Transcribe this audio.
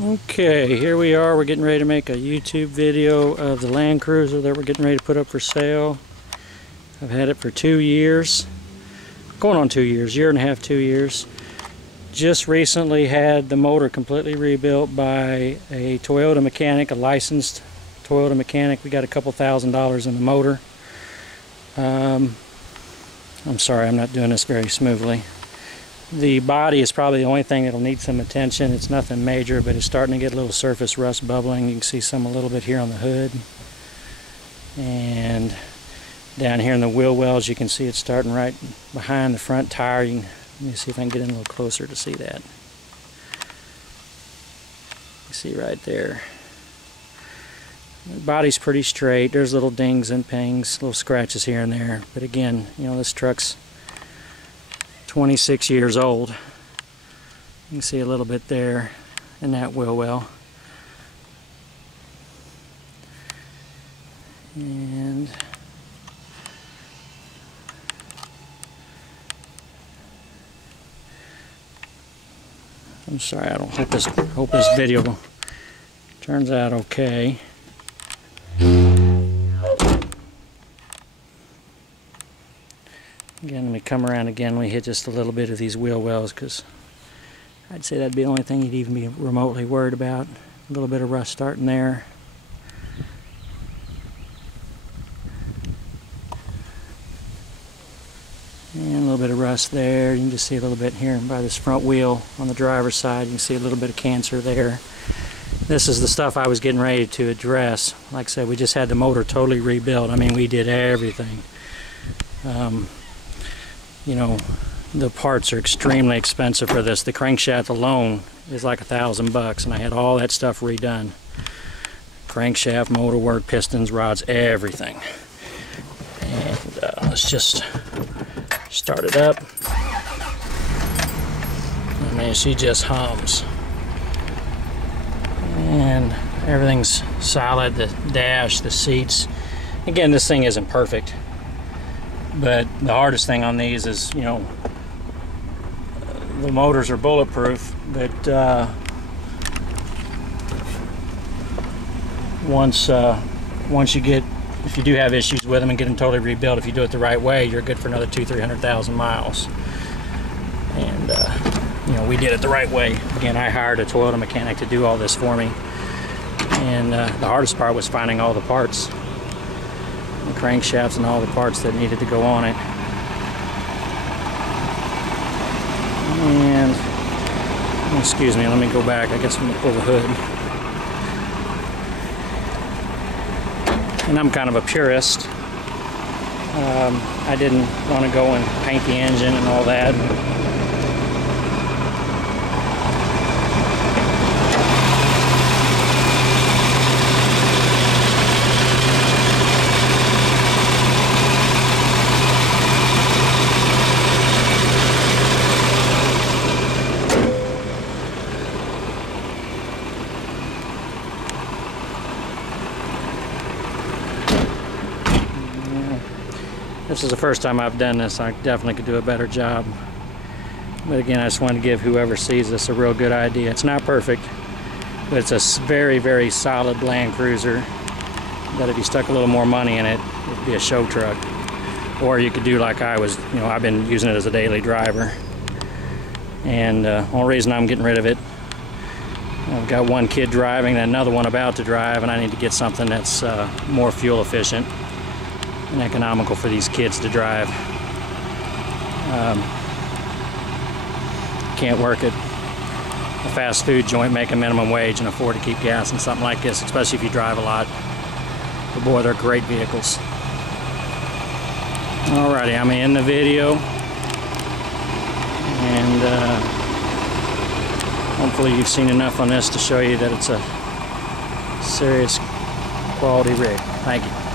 Okay, here we are. We're getting ready to make a YouTube video of the Landcruiser that we're getting ready to put up for sale. I've had it for 2 years, going on 2 years, year and a half, 2 years. Just recently had the motor completely rebuilt by a Toyota mechanic, a licensed Toyota mechanic. We got a couple $1,000s in the motor. I'm sorry, I'm not doing this very smoothly. The body is probably the only thing that'll need some attention. It's nothing major, but it's starting to get a little surface rust bubbling. You can see some a little bit here on the hood. And down here in the wheel wells, you can see it's starting right behind the front tire. Let me see if I can get in a little closer to see that. You see right there. The body's pretty straight. There's little dings and pings, little scratches here and there. But again, you know, this truck's 26 years old. You can see a little bit there in that wheel well. And I'm sorry, I don't hope this video turns out okay. Again, let me come around again. We hit just a little bit of these wheel wells because I'd say that'd be the only thing you'd even be remotely worried about. A little bit of rust starting there. And a little bit of rust there. You can just see a little bit here by this front wheel on the driver's side. You can see a little bit of cancer there. This is the stuff I was getting ready to address. Like I said, we just had the motor totally rebuilt. I mean, we did everything. You know, the parts are extremely expensive for this. The crankshaft alone is like $1,000 and I had all that stuff redone. Crankshaft, motor work, pistons, rods, everything. And let's just start it up. I mean, she just hums. And everything's solid, the dash, the seats. Again, this thing isn't perfect. But the hardest thing on these is, you know, the motors are bulletproof, but once you get, if you do have issues with them and get them totally rebuilt, if you do it the right way, you're good for another 200,000–300,000 miles. And you know, we did it the right way. Again, I hired a Toyota mechanic to do all this for me, and the hardest part was finding all the parts. The crankshafts and all the parts that needed to go on it. And excuse me, let me go back. I guess I'm gonna pull the hood. And I'm kind of a purist. I didn't want to go and paint the engine and all that. This is the first time I've done this. I definitely could do a better job. But again, I just wanted to give whoever sees this a real good idea. It's not perfect, but it's a very, very solid Landcruiser that if you stuck a little more money in it, it'd be a show truck. Or you could do like I was, you know, I've been using it as a daily driver. And the only reason I'm getting rid of it, I've got one kid driving and another one about to drive, and I need to get something that's more fuel efficient and economical for these kids to drive. Can't work at a fast food joint making minimum wage and afford to keep gas in something like this, especially if you drive a lot. But boy, they're great vehicles. Alrighty, I'm in the video, and hopefully you've seen enough on this to show you that it's a serious quality rig. Thank you.